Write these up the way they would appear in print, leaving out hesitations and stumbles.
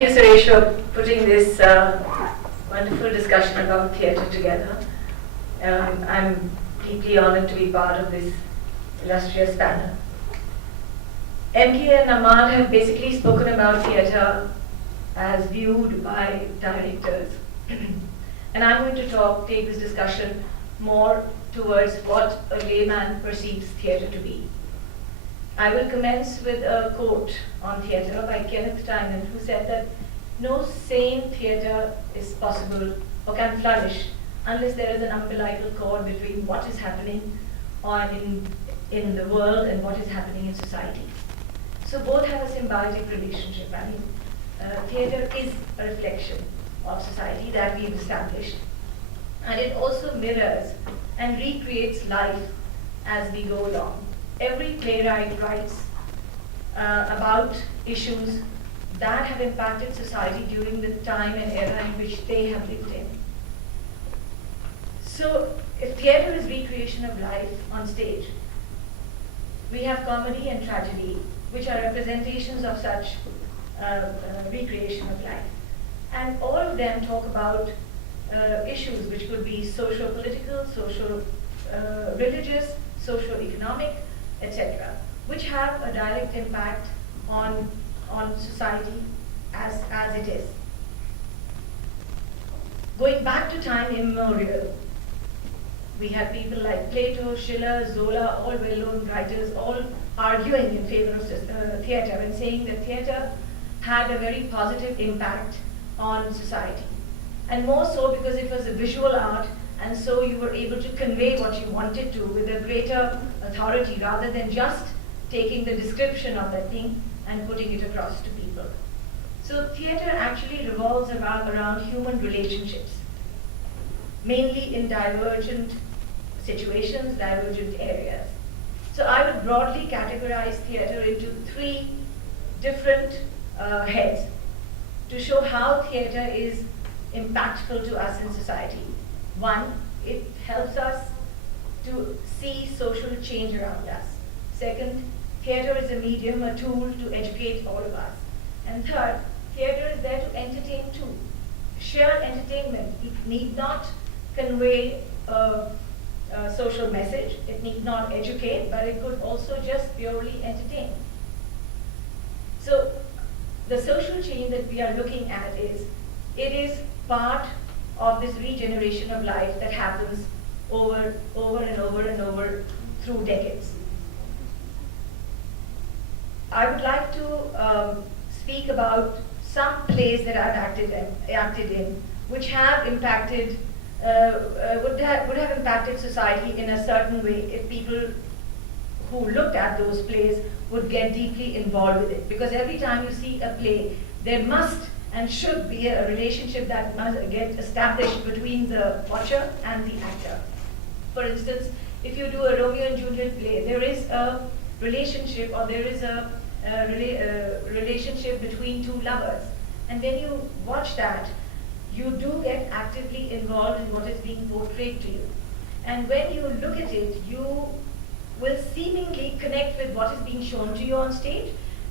Thank you, Suresh, for putting this wonderful discussion about theatre together. I'm deeply honored to be part of this illustrious panel. MK and Amal have basically spoken about theatre as viewed by directors. And I'm going to take this discussion more towards what a layman perceives theatre to be. I will commence with a quote on theatre by Tandon, who said that no sane theatre is possible or can flourish unless there is an umbilical cord between what is happening in the world and what is happening in society. So both have a symbiotic relationship. I mean, theatre is a reflection of society that we've established, and it also mirrors and recreates life as we go along. Every playwright writes about issues that have impacted society during the time and era in which they have lived in. So, if theatre is recreation of life on stage, we have comedy and tragedy, which are representations of such recreation of life. And all of them talk about issues which could be social-political, social-religious, social-economic, etc., which have a direct impact on society as it is. Going back to time immemorial, we had people like Plato, Schiller, Zola, all well-known writers, all arguing in favor of theatre and saying that theatre had a very positive impact on society. And more so because it was a visual art, and so you were able to convey what you wanted to with a greater authority rather than just taking the description of that thing and putting it across to people. So theatre actually revolves around human relationships, mainly in divergent situations, divergent areas. So I would broadly categorize theatre into three different heads to show how theatre is impactful to us in society. One, it helps us to see social change around us. Second, theatre is a medium, a tool to educate all of us. And third, theatre is there to entertain too. Sheer entertainment, it need not convey a social message, it need not educate, but it could also just purely entertain. So the social change that we are looking at it is part of this regeneration of life that happens over and over through decades. I would like to speak about some plays that I've acted in, which have impacted, would have impacted society in a certain way if people who looked at those plays would get deeply involved with it. Because every time you see a play, there must and should be a relationship that must get established between the watcher and the actor. For instance, if you do a Romeo and Juliet play, there is a relationship, or there is a relationship between two lovers. And when you watch that, you do get actively involved in what is being portrayed to you. And when you look at it, you will seemingly connect with what is being shown to you on stage.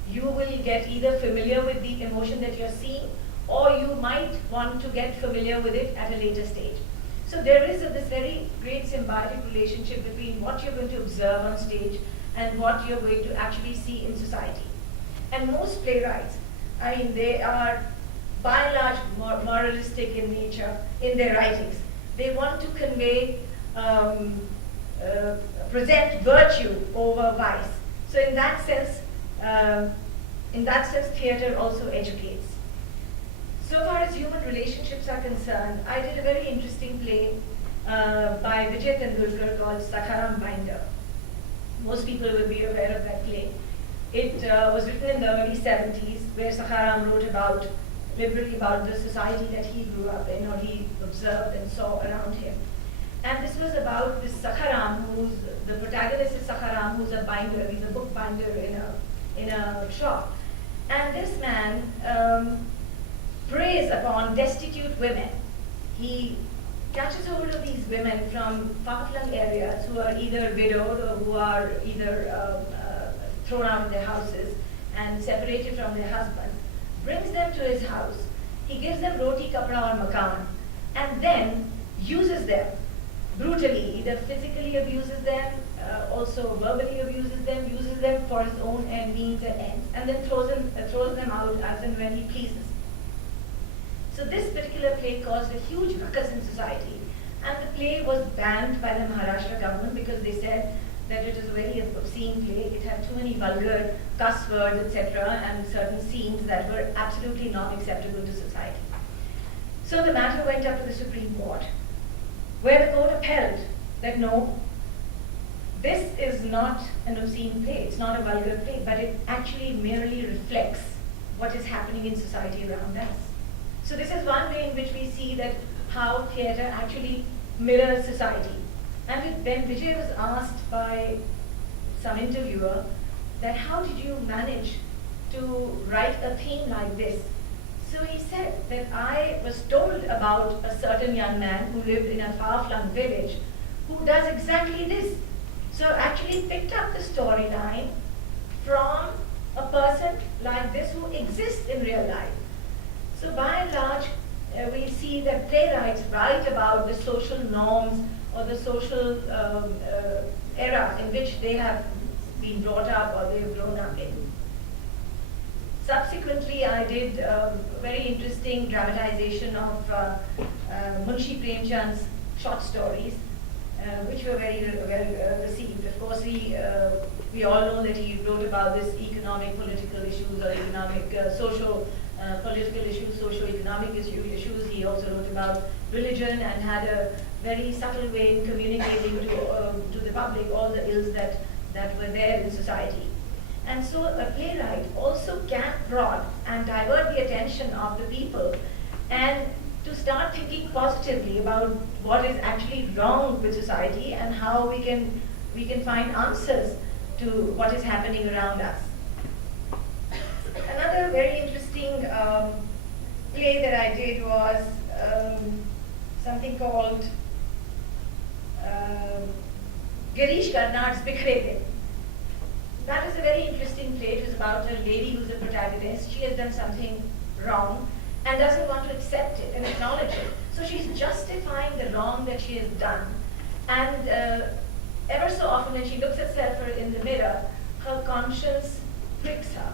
You will get either familiar with the emotion that you're seeing, or you might want to get familiar with it at a later stage. So there is this very great symbiotic relationship between what you're going to observe on stage and what you're going to actually see in society. And most playwrights, I mean, they are by and large moralistic in nature in their writings. They want to convey, present virtue over vice. So in that sense, theatre also educates. So far as human relationships are concerned, I did a very interesting play by Vaidyalingam called Sakharam Binder. Most people will be aware of that play. It was written in the early 70s, where Sakharam wrote liberally about the society that he grew up in, or he observed and saw around him. And this was about this Sakharam, the protagonist is Sakharam, who's a binder, he's a book binder in a shop. And this man preys upon destitute women. He catches hold of these women from far-flung areas who are either widowed or who are either thrown out of their houses and separated from their husband, brings them to his house, he gives them roti, kapra or makan, and then uses them brutally, either physically abuses them, also verbally abuses them, uses them for his own means and ends, and then throws them out as and when he pleases. So this particular play caused a huge ruckus in society, and the play was banned by the Maharashtra government because they said that it was a very obscene play. It had too many vulgar cuss words, etc., and certain scenes that were absolutely not acceptable to society. So the matter went up to the Supreme Court, where the court upheld that no, this is not an obscene play, it's not a vulgar play, but it actually merely reflects what is happening in society around us. So this is one way in which we see that how theatre actually mirrors society. And when Vijay was asked by some interviewer that how did you manage to write a theme like this? So he said that I was told about a certain young man who lived in a far-flung village who does exactly this. So actually picked up the storyline from a person like this who exists in real life. So by and large, we see that playwrights write about the social norms or the social era in which they have been brought up or they've grown up in. Subsequently, I did a very interesting dramatization of Munshi Premchand's short stories, which were very well received. Of course, we all know that he wrote about this economic, political issues or economic, political issues, socio-economic issues. He also wrote about religion and had a very subtle way in communicating to the public all the ills that were there in society. And so a playwright also can prod and divert the attention of the people and to start thinking positively about what is actually wrong with society and how we can find answers to what is happening around us. Another very interesting play that I did was something called Girish Karnad's Cureted. That is a very interesting play. It was about a lady who's a protagonist. She has done something wrong and doesn't want to accept it and acknowledge it. So she's justifying the wrong that she has done. And ever so often when she looks at herself in the mirror, her conscience pricks her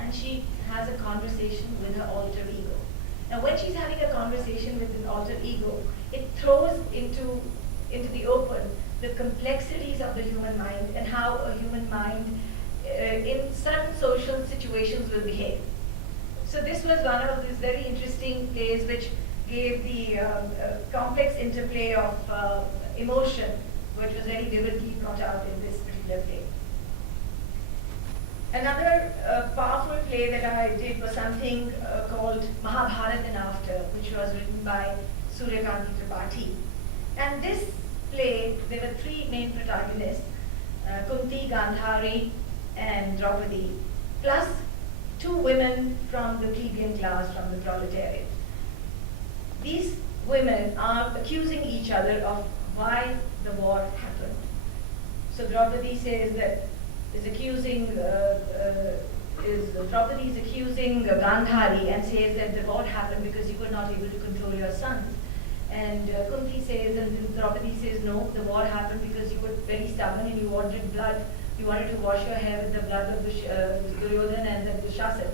and she has a conversation with her alter ego. Now when she's having a conversation with an alter ego, it throws into the open the complexities of the human mind and how a human mind in certain social situations will behave. So this was one of these very interesting plays which gave the complex interplay of emotion, which was very vividly brought out in this particular play. Another powerful play that I did was something called Mahabharat and After, which was written by Suryakanti Tripathi. And this play, there were three main protagonists, Kunti, Gandhari, and Draupadi, plus two women from the plebeian class, from the proletariat. These women are accusing each other of why the war happened. So Draupadi says that Draupadi is accusing Gandhari and says that the war happened because you were not able to control your sons. And Kunti says, and Draupadi says, no, the war happened because you were very stubborn and you wanted blood. You wanted to wash your hair with the blood of the Duryodhan and the Dushasana.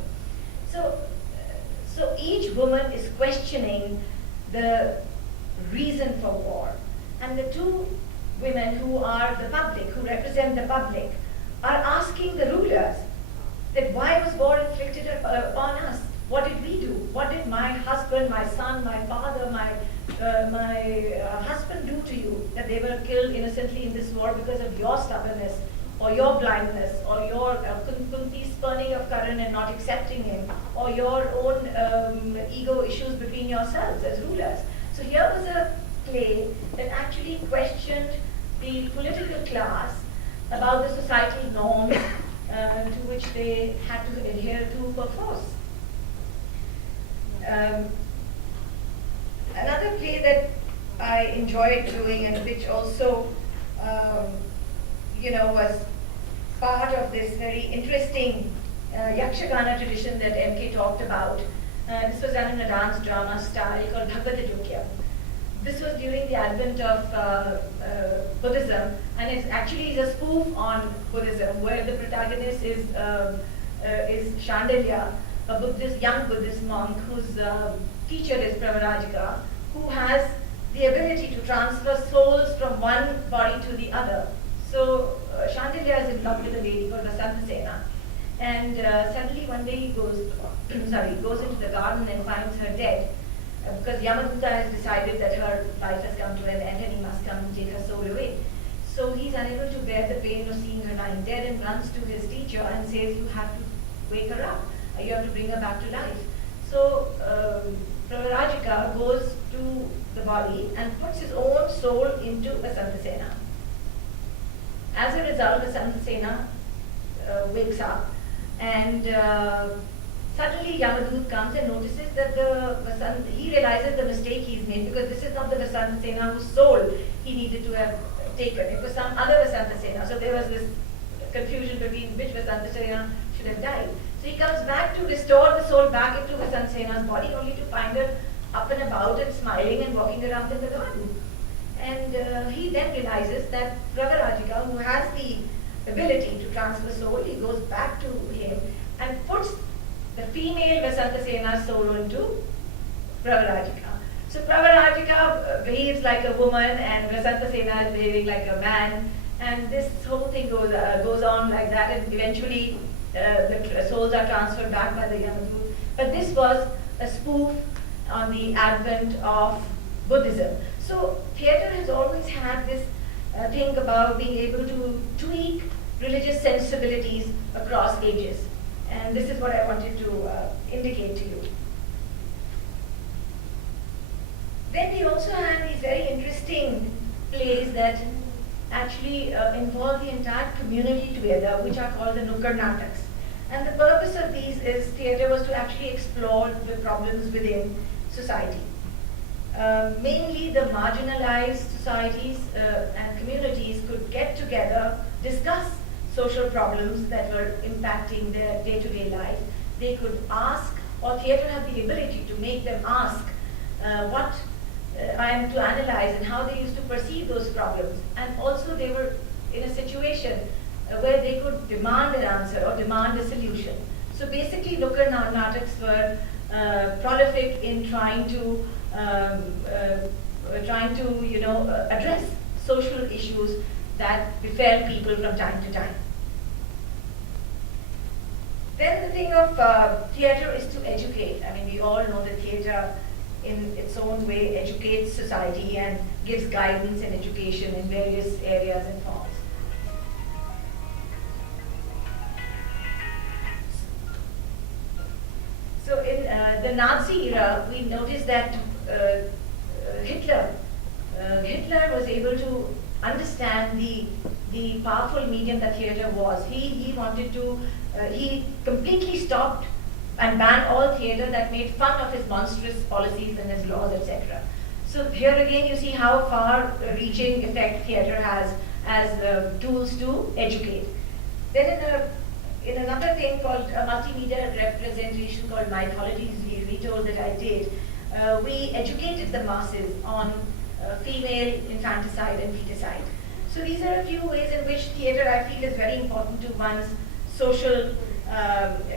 So each woman is questioning the reason for war. And the two women who are the public, who represent the public, are asking the rulers that why was war inflicted upon us? What did we do? What did my husband, my son, my father, my husband do to you that they were killed innocently in this war because of your stubbornness or your blindness or your Kunti's spurning of Karan and not accepting him or your own ego issues between yourselves as rulers. So here was a play that actually questioned the political class about the societal norms to which they had to adhere to perforce. Another play that I enjoyed doing and which also, was part of this very interesting Yakshagana tradition that MK talked about. This was done in a dance drama style called Bhagavad. This was during the advent of Buddhism, and it actually is a spoof on Buddhism, where the protagonist is Shandilya, a young Buddhist monk whose teacher is Pravarajika, who has the ability to transfer souls from one body to the other. So Shandilya is in love with a lady called Vasantasena, and suddenly one day he goes into the garden and finds her dead, because Yamaduta has decided that her life has come to an end and he must come and take her soul away. So he's unable to bear the pain of seeing her lying dead and runs to his teacher and says, you have to wake her up, you have to bring her back to life. So Pravarajika goes to the body and puts his own soul into Vasantasena. As a result, Vasantasena wakes up, and suddenly Yamadut comes and notices that he realizes the mistake he's made, because this is not the Vasantasena whose soul he needed to have taken. It was some other Vasantasena. So there was this confusion between which Vasantasena should have died. So he comes back to restore the soul back into Vasantasena's body, only to find her up and about and smiling and walking around in the garden. And he then realizes that Pravarajika, who has the ability to transfer soul, he goes back to him and puts the female Vasantasena's soul into Pravarajika. So Pravarajika behaves like a woman and Vasantasena is behaving like a man, and this whole thing goes on like that, and eventually the souls are transferred back by the Yamadut. But this was a spoof on the advent of Buddhism. So theatre has always had this thing about being able to tweak religious sensibilities across ages. And this is what I wanted to indicate to you. Then we also had these very interesting plays that actually involve the entire community together, which are called the Nukkad Nataks. And the purpose of these is theatre was to actually explore the problems within society. Mainly the marginalized societies and communities could get together, discuss social problems that were impacting their day-to-day life. They could ask, or theatre had the ability to make them ask what I am to analyze and how they used to perceive those problems. And also they were in a situation where they could demand an answer or demand a solution. So basically Nukkad Nataks were prolific in trying to address social issues that befell people from time to time. Then the thing of theatre is to educate. I mean, we all know that theatre in its own way educates society and gives guidance and education in various areas and forms. So in the Nazi era, we noticed that Hitler was able to understand the powerful medium that theatre was. He wanted to, he completely stopped and banned all theatre that made fun of his monstrous policies and his laws, etc. So here again you see how far-reaching effect theatre has as tools to educate. Then in another thing called a multimedia representation called Mythologies Retold that I did, we educated the masses on female infanticide and feticide. So these are a few ways in which theatre I feel is very important to one's social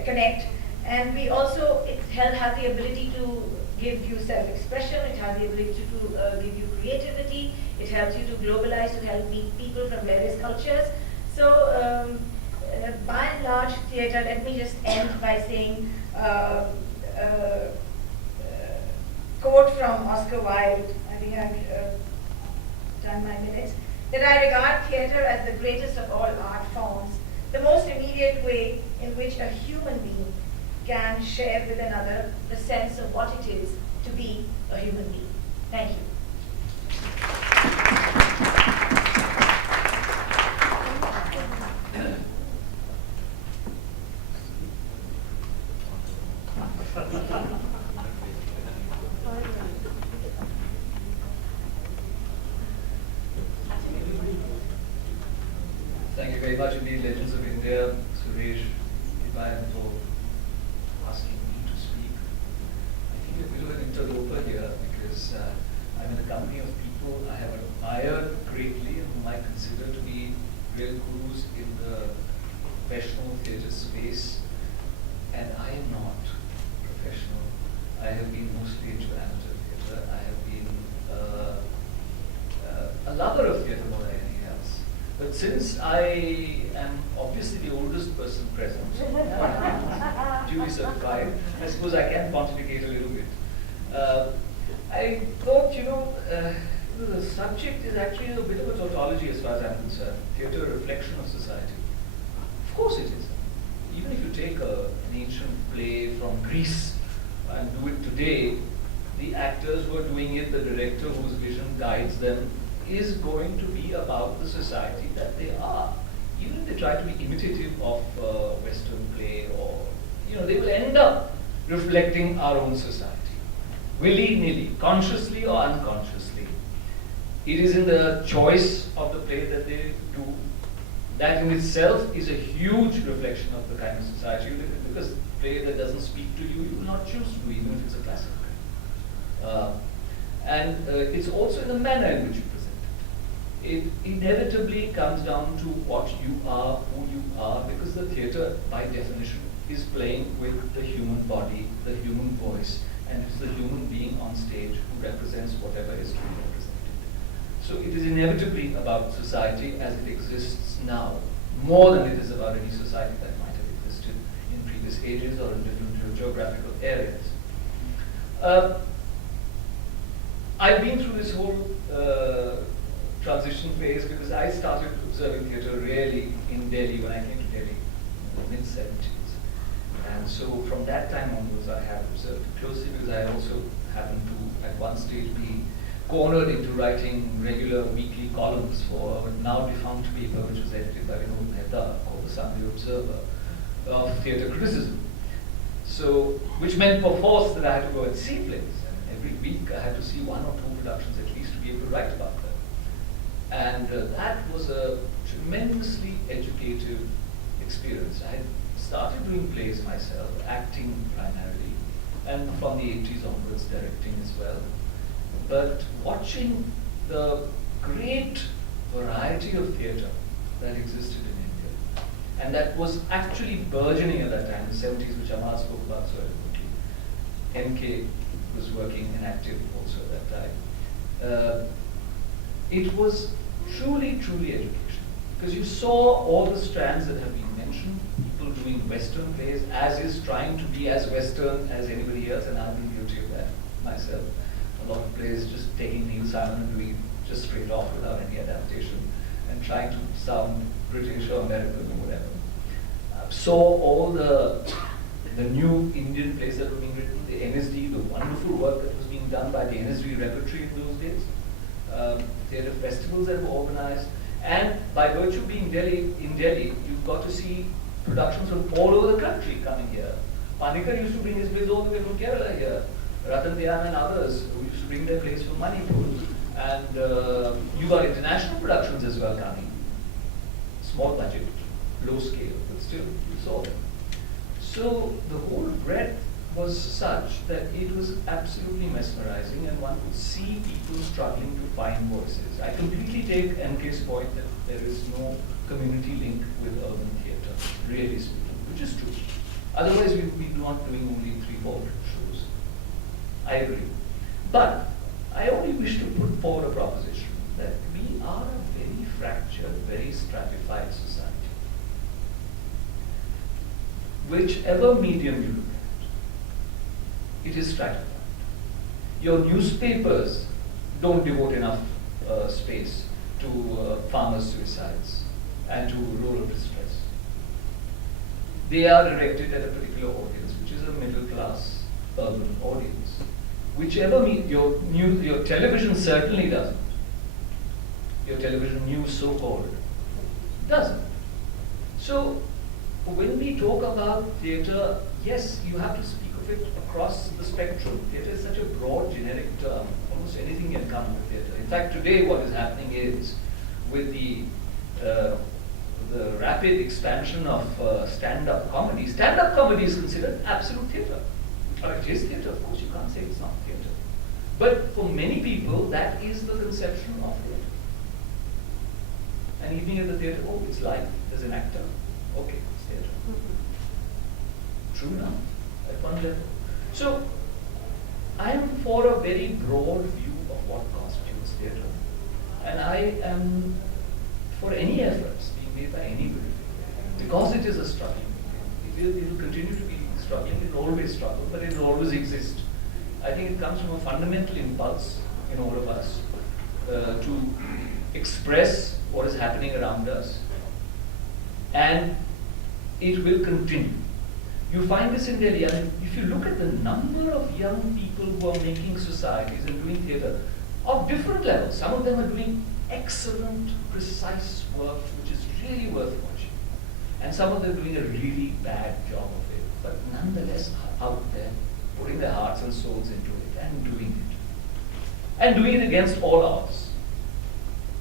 connect. And we also, it has the ability to give you self-expression, it has the ability to give you creativity, it helps you to globalize, to help meet people from various cultures. So by and large, theatre, let me just end by saying, quote from Oscar Wilde, I think I've done my minutes, that I regard theatre as the greatest of all art forms, the most immediate way in which a human being can share with another the sense of what it is to be a human being. Thank you. Thank you very much indeed, Legends of India, Suresh, Ivan, for I'm in the company of people I have admired greatly and whom I consider to be real gurus in the professional theatre space, and I am not professional. I have been mostly into amateur theatre. I have been a lover of theatre more than anything else. But since I am obviously the oldest person present, duly certified, I suppose I can pontificate a little bit. I thought, the subject is actually a bit of a tautology as far as I'm concerned. Theatre, a reflection of society. Of course it is. Even if you take an ancient play from Greece and do it today, the actors who are doing it, the director whose vision guides them, is going to be about the society that they are. Even if they try to be imitative of Western play, or they will end up reflecting our own society, willy-nilly, consciously or unconsciously. It is in the choice of the play that they do. That in itself is a huge reflection of the kind of society you live in, because a play that doesn't speak to you, you will not choose to do, even if it's a classic play. And it's also in the manner in which you present it. It inevitably comes down to what you are, who you are, because the theatre, by definition, is playing with the human body, the human voice, and it's the human being on stage who represents whatever is to be represented. So it is inevitably about society as it exists now, more than it is about any society that might have existed in previous ages or in different geographical areas. I've been through this whole transition phase because I started observing theatre really in Delhi when I came to Delhi in the mid-70s. And so from that time onwards I have observed it closely, because I also happened to at one stage be cornered into writing regular weekly columns for a now defunct paper which was edited by Vinod Mehta called the Sunday Observer of theatre criticism. So, which meant perforce that I had to go and see plays. And every week I had to see one or two productions at least to be able to write about them. And that was a tremendously educative experience. I had started doing plays myself, acting primarily, and from the 80s onwards directing as well. But watching the great variety of theatre that existed in India, and that was actually burgeoning at that time, in the 70s, which Amal spoke about so eloquently. NK was working and active also at that time. It was truly, truly educational, because you saw all the strands that have been mentioned, people doing Western plays, as is trying to be as Western as anybody else, and I've been guilty of that myself. A lot of plays just taking Neil Simon and doing it just straight off without any adaptation, and trying to sound British or American or whatever. Saw all the new Indian plays that were being written, the NSD, the wonderful work that was being done by the NSD repertory in those days, theatre festivals that were organized, and by virtue of being in Delhi, you got to see productions from all over the country coming here. Panikkar used to bring his plays all the way from Kerala here. Ratan Dhyan and others who used to bring their plays from Manipur. And you got international productions as well coming. Small budget, low scale, but still you saw them. So the whole breadth was such that it was absolutely mesmerizing, and one could see people struggling to find voices. I completely take NK's point that there is no community link with urban theatre, really speaking, which is true. Otherwise we'd be not doing only 3-4 shows. I agree. But I only wish to put forward a proposition that we are a very fractured, very stratified society. Whichever medium you look at, it is stratified. Your newspapers don't devote enough space to farmers' suicides and to rural distress. They are directed at a particular audience, which is a middle-class urban audience. Whichever your television certainly doesn't. Your television news, so-called, doesn't. So when we talk about theatre, yes, you have to speak of it across the spectrum. Theatre is such a broad, generic term. Almost anything can come with theatre. In fact, today what is happening is, with the rapid expansion of stand-up comedy is considered absolute theatre. Or it is theatre, of course, you can't say it's not theatre. But for many people, that is the conception of theatre. An evening at the theatre, oh, it's live, there's an actor. Okay, it's theatre. True enough, at one level. So, I am for a very broad view of what constitutes theatre. And I am for any efforts being made by anybody. Because it is a struggling medium. It will continue to be struggling, it will always struggle, but it will always exist. I think it comes from a fundamental impulse in all of us to express what is happening around us, and it will continue. You find this in Delhi. I mean, if you look at the number of young people who are making societies and doing theatre of different levels, some of them are doing excellent, precise work which is really worth watching, and some of them are doing a really bad job of it, but nonetheless are out there putting their hearts and souls into it and doing it. And doing it against all odds.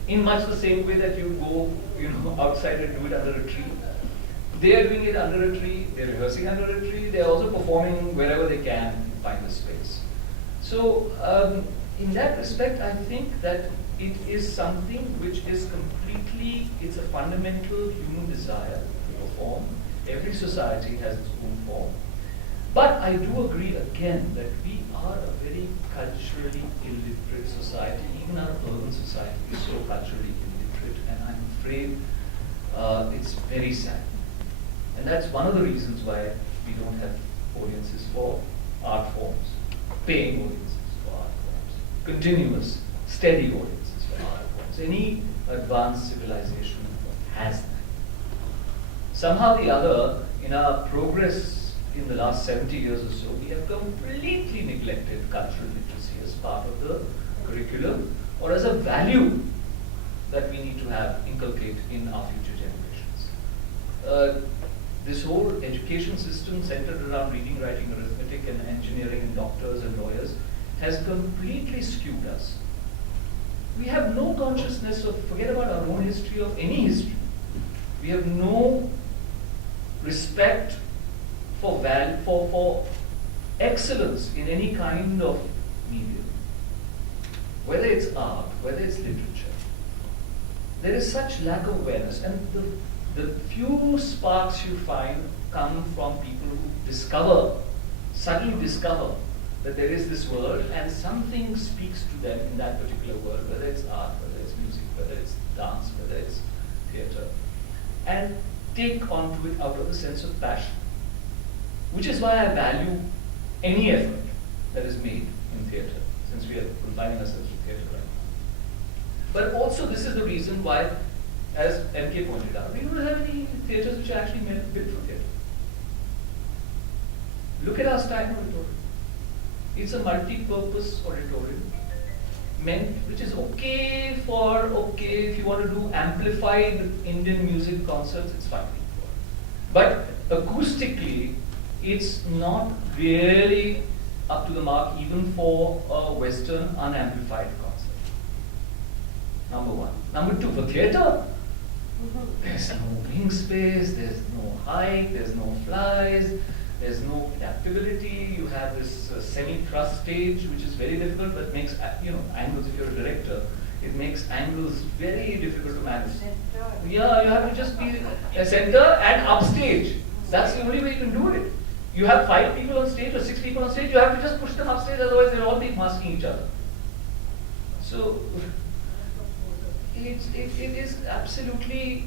In much the same way that you go, outside and do it under a tree. They are doing it under a tree, they're rehearsing under a tree, they're also performing wherever they can find the space. So, in that respect, I think that it is something which is completely, it's a fundamental human desire to perform. Every society has its own form. But I do agree again that we are a very culturally illiterate society. Even our urban society is so culturally illiterate, and I'm afraid it's very sad. And that's one of the reasons why we don't have audiences for art forms, paying audiences for art forms, continuous, steady audiences for art forms. Any advanced civilization has that. Somehow or the other, in our progress in the last 70 years or so, we have completely neglected cultural literacy as part of the curriculum or as a value that we need to have inculcate in our future generations. This whole education system centered around reading, writing, arithmetic, and engineering, and doctors and lawyers has completely skewed us. We have no consciousness of, forget about our own history, of any history. We have no respect for excellence in any kind of medium. Whether it's art, whether it's literature. There is such lack of awareness, and the few sparks you find come from people who suddenly discover that there is this world and something speaks to them in that particular world, whether it's art, whether it's music, whether it's dance, whether it's theatre, and take onto it out of a sense of passion. Which is why I value any effort that is made in theatre, since we are confining ourselves to theatre right now. But also this is the reason why, as MK pointed out, we don't have any theatres which are actually built for theatre. Look at our Stein auditorium. It's a multi-purpose auditorium, which is okay if you want to do amplified Indian music concerts, it's fine. But acoustically, it's not really up to the mark even for a Western unamplified concert. Number one. Number two, for theatre, there's no wing space, there's no height, there's no flies, there's no adaptability. You have this semi-truss stage, which is very difficult, but makes angles. If you're a director, it makes angles very difficult to manage. Yeah, you have to just be a center and upstage. That's the only way you can do it. You have 5 people on stage or 6 people on stage. You have to just push them upstage, otherwise they'll all be masking each other. So it is absolutely.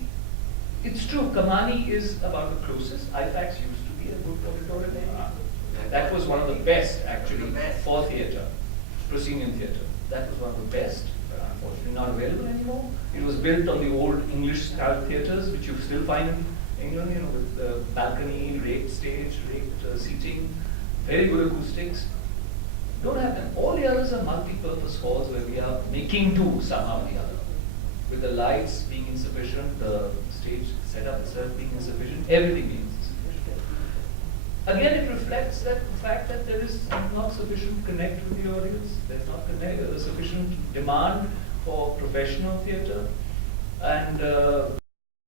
It's true. Kamani is about the closest. IFAX used to be a good auditorium. That was one of the best actually for theatre, proscenium theatre. That was one of the best, but unfortunately not available anymore. It was built on the old English style theatres, which you still find in England, with the balcony, raked stage, raked seating, very good acoustics. Don't have them. All the others are multi-purpose halls where we are making do somehow or the other. With the lights being insufficient, the stage setup itself being insufficient, everything being insufficient. Again, it reflects that the fact that there is not sufficient connect with the audience. There's not sufficient demand for professional theatre, and